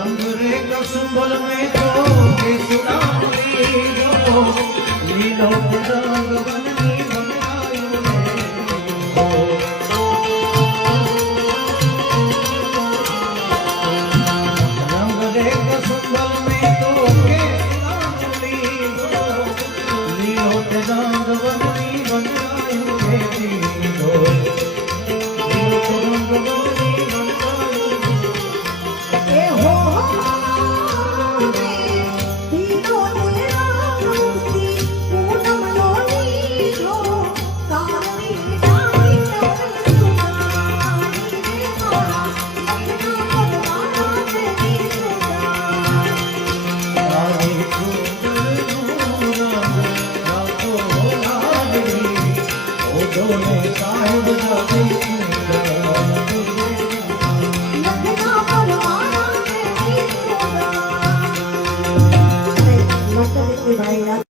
रंग रे कसुंबल में तो केसुराम लीलो लीलो रंग बननी बनायो रंग रे कसुंबल में तो केसुराम लीलो लीलो रंग बननी बनायो लीलो रंग बननी ભાઈ